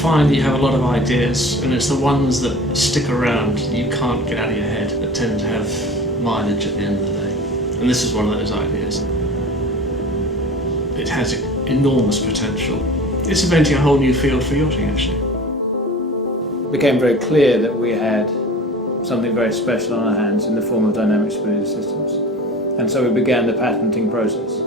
find that you have a lot of ideas, and it's the ones that stick around, you can't get out of your head, that tend to have mileage at the end of the day. And this is one of those ideas. It has enormous potential. It's inventing a whole new field for yachting, actually. It became very clear that we had something very special on our hands in the form of dynamic stability systems. And so we began the patenting process.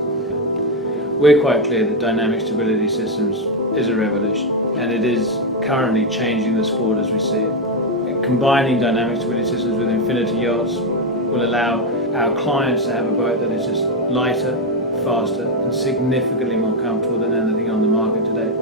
We're quite clear that dynamic stability systems is a revolution, and it is currently changing the sport as we see it. Combining dynamic stability systems with infinity yachts will allow our clients to have a boat that is just lighter, faster, and significantly more comfortable than anything on the market today.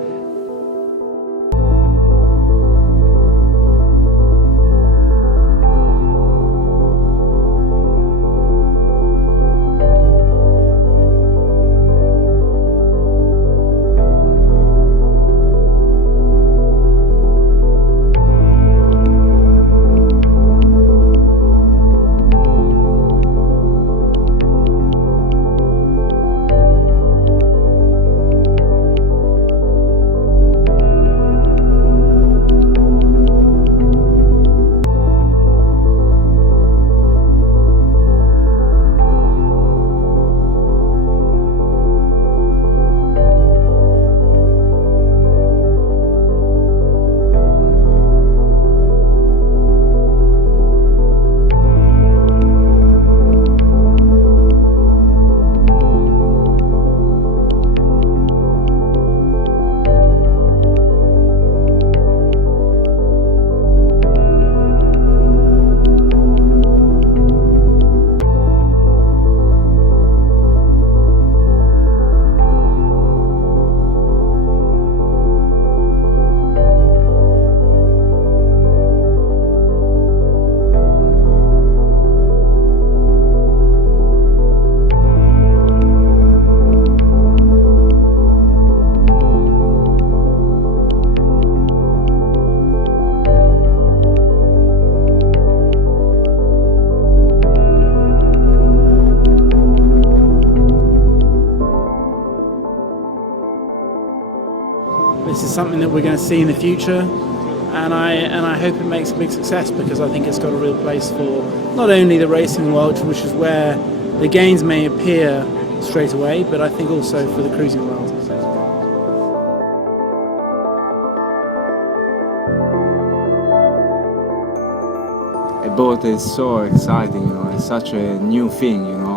This is something that we're going to see in the future, and I hope it makes a big success, because I think it's got a real place for not only the racing world, which is where the gains may appear straight away, but I think also for the cruising world. A boat is so exciting, you know. It's such a new thing, you know.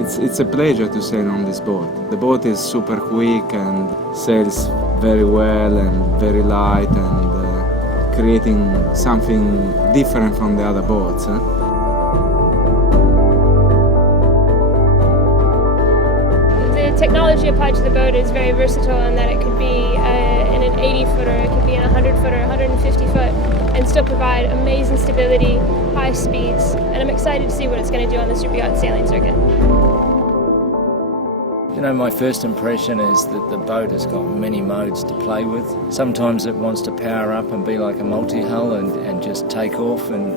It's a pleasure to sail on this boat. The boat is super quick and sails very well and very light, and creating something different from the other boats. The technology applied to the boat is very versatile in that it could be in an 80-footer, it could be in a 100-footer, 150-foot, and still provide amazing stability, high speeds, and I'm excited to see what it's going to do on the super yacht sailing circuit. You know, my first impression is that the boat has got many modes to play with. Sometimes it wants to power up and be like a multi-hull and just take off, and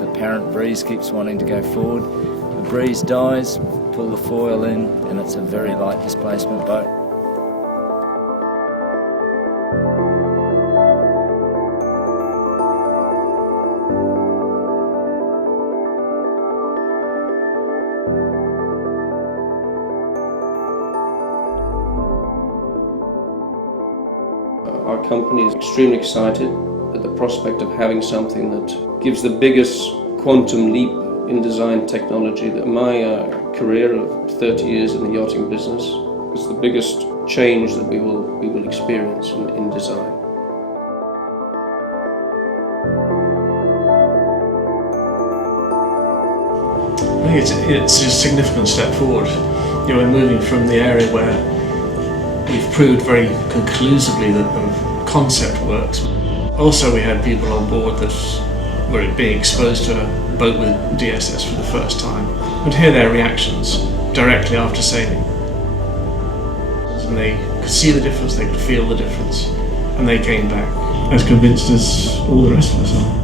the apparent breeze keeps wanting to go forward. The breeze dies, pull the foil in, and it's a very light displacement boat. Our company is extremely excited at the prospect of having something that gives the biggest quantum leap in design technology. That my career of 30 years in the yachting business is the biggest change that we will experience in design. I think it's a significant step forward. You know, we're moving from the area where we've proved very conclusively that the concept works. Also, we had people on board that were being exposed to a boat with DSS for the first time, and hear their reactions directly after sailing. And they could see the difference, they could feel the difference, and they came back as convinced as all the rest of us are.